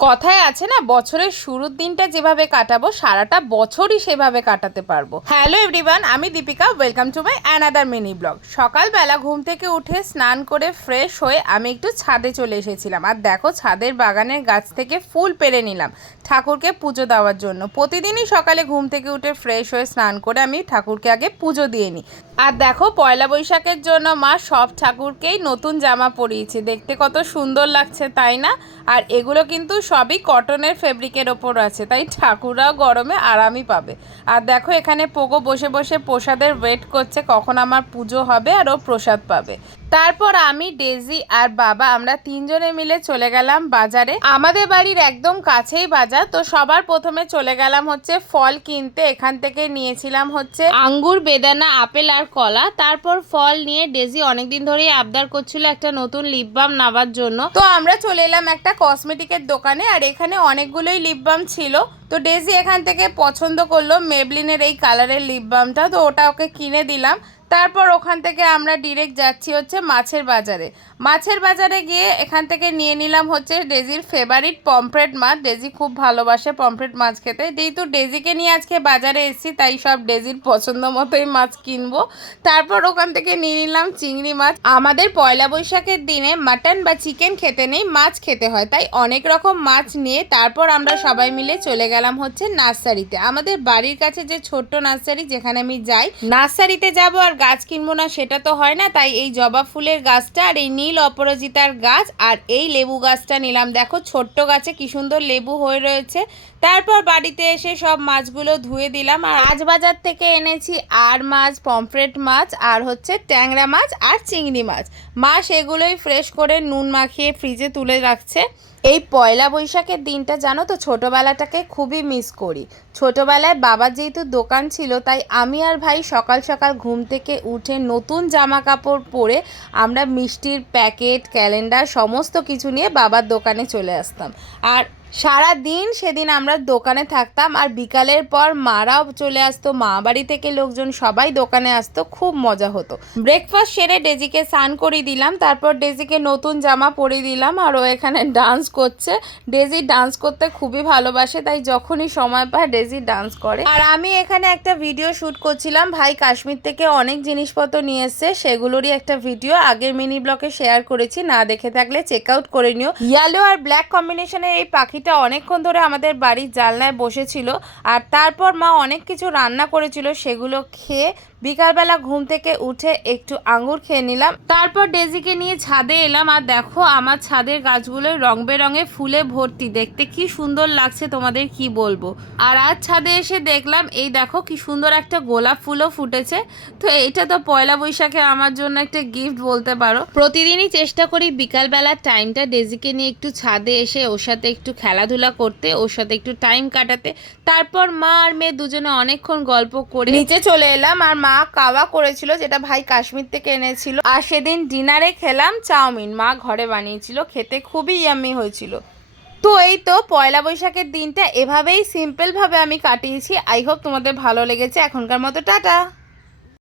কথায় আছে না, বছরের শুরুর দিনটা যেভাবে কাটাবো সারাটা বছরই সেভাবে কাটাতে পারবো। হ্যালো এভরিওয়ান, আমি Deepika, welcome to my another mini blog. সকালবেলা ঘুম থেকে উঠে স্নান করে ফ্রেশ হয়ে আমি একটু ছাদে চলে এসেছিলাম। আর দেখো, ছাদের বাগানের গাছ থেকে ফুল পেড়ে নিলাম ঠাকুরকে পুজো দেওয়ার জন্য। প্রতিদিনই সকালে ঘুম থেকে উঠে ফ্রেশ হয়ে স্নান করে আমি ঠাকুরকে আগে পুজো দিয়ে নিই। আর দেখো, পয়লা বৈশাখের জন্য মা সব ঠাকুরকেই নতুন জামা পরিয়েছে, দেখতে কত সুন্দর লাগছে তাই না? আর এগুলো কিন্তু সবই কটনের ফেব্রিকের ওপর আছে, তাই ঠাকুররাও গরমে আরামই পাবে। আর দেখো, এখানে পোগো বসে বসে প্রসাদের ওয়েট করছে কখন আমার পুজো হবে আর ও প্রসাদ পাবে। তারপর আমি, ডেজি আর বাবা আমরা তিনজনে মিলে চলে গেলাম বাজারে। আমাদের বাড়ির একদম কাছেই বাজার, তো সবার প্রথমে চলে গেলাম হচ্ছে ফল কিনতে। এখান থেকে নিয়েছিলাম হচ্ছে আঙ্গুর, বেদানা, আপেল আর কলা। তারপর ফল নিয়ে ডেজি অনেকদিন ধরেই আবদার করছিল একটা নতুন লিপ বাম নেওয়ার জন্য, তো আমরা চলে এলাম একটা কসমেটিকের দোকানে। আর এখানে অনেকগুলোই লিপ বাম ছিল, তো ডেজি এখান থেকে পছন্দ করলো মেবলিনের এই কালারের লিপ বামটা, তো ওটা ওকে কিনে দিলাম। তারপর ওখান থেকে আমরা ডিরেক্ট যাচ্ছি হচ্ছে মাছের বাজারে। মাছের বাজারে গিয়ে এখান থেকে নিয়ে নিলাম হচ্ছে ডেজির ফেভারিট পমফ্রেট মাছ। ডেজি খুব ভালোবাসে পমফ্রেট মাছ খেতে, যেহেতু ডেজিকে নিয়ে আজকে বাজারে এসেছি তাই সব ডেজির পছন্দ মতোই মাছ কিনবো। তারপর ওখান থেকে নিয়ে নিলাম চিংড়ি মাছ। আমাদের পয়লা বৈশাখের দিনে মাটন বা চিকেন খেতে নেই, মাছ খেতে হয়, তাই অনেক রকম মাছ নিয়ে তারপর আমরা সবাই মিলে চলে গেলাম হচ্ছে নার্সারিতে। আমাদের বাড়ির কাছে যে ছোট্ট নার্সারি, যেখানে আমি যাই, নার্সারিতে যাবো আর গাছ কিনবো না সেটা তো হয় না, তাই এই জবা ফুলের গাছটা আর এই নীল অপরাজিতার গাছ আর এই লেবু গাছটা নিলাম। দেখো ছোট্ট গাছে কি সুন্দর লেবু হয়ে রয়েছে। তারপর বাড়িতে এসে সব মাছগুলো ধুয়ে দিলাম। আর আজ বাজার থেকে এনেছি আর মাছ, পমফ্রেট মাছ আর হচ্ছে ট্যাংরা মাছ আর চিংড়ি মাছ। মা সেগুলোই ফ্রেশ করে নুন মাখিয়ে ফ্রিজে তুলে রাখছে। এই পয়লা বৈশাখের দিনটা জানো তো, ছোটোবেলাটাকে খুবই মিস করি। ছোটোবেলায় বাবার যেহেতু দোকান ছিল, তাই আমি আর ভাই সকাল সকাল ঘুম থেকে উঠে নতুন জামা কাপড় পরে আমরা মিষ্টির প্যাকেট, ক্যালেন্ডার সমস্ত কিছু নিয়ে বাবার দোকানে চলে আসতাম। আর সারা দিন সেদিন আমরা দোকানে থাকতাম। আর বিকালের পর মারাও চলে আসতো, মা বাড়ি থেকে লোকজন সবাই দোকানে আসতো, খুব মজা হতো। ব্রেকফাস্ট সেরে ডেজিকে স্নান করিয়ে দিলাম, তারপর ডেজিকে নতুন জামা পরিয়ে দিলাম। আর ও এখানে ডান্স করছে। ডেজি ডান্স করতে খুবই ভালোবাসে, তাই যখনই সময় পায় ডেজি ডান্স করে। আর আমি এখানে একটা ভিডিও শ্যুট করছিলাম। ভাই কাশ্মীর থেকে অনেক জিনিসপত্র নিয়ে এসছে, সেগুলোরই একটা ভিডিও আগের মিনি ব্লগে শেয়ার করেছি, না দেখে থাকলে চেক আউট করে নিও। ইয়েলো আর ব্ল্যাক কম্বিনেশনের এই পাখিটা অনেকক্ষণ ধরে আমাদের বাড়ির জানলায় বসেছিল। আর তারপর মা অনেক কিছু রান্না করেছিল, সেগুলো খেয়ে বিকালবেলা ঘুম থেকে উঠে একটু আঙ্গুর খেয়ে নিলাম। তারপর ডেজিকে নিয়ে ছাদে এলাম। আর দেখো, আমার ছাদের গাছগুলোয় রং বেরঙে ফুলে ভর্তি, দেখতে কি সুন্দর লাগছে তোমাদের কি বলবো। আর আজ ছাদে এসে দেখলাম, এই দেখো কি সুন্দর একটা গোলাপ ফুলও ফুটেছে। তো এইটা তো পয়লা বৈশাখে আমার জন্য একটা গিফট বলতে পারো। প্রতিদিনই চেষ্টা করি বিকালবেলার টাইমটা ডেজিকে নিয়ে একটু ছাদে এসে ওর সাথে একটু খেলাধুলা করতে, ওর সাথে একটু টাইম কাটাতে। তারপর মা আর মেয়ে দুজনে অনেকক্ষণ গল্প করে নিচে চলে এলাম। আর মা কাওয়া করেছিল, যেটা ভাই কাশ্মীর থেকে এনেছিল। আর সেদিন ডিনারে খেলাম চাউমিন, মা ঘরে বানিয়েছিল, খেতে খুবই ইয়াম্মি হয়েছিল। তো এই তো পয়লা বৈশাখের দিনটা এভাবেই সিম্পলভাবে আমি কাটিয়েছি। আই হোপ তোমাদের ভালো লেগেছে। এখনকার মতো টাটা।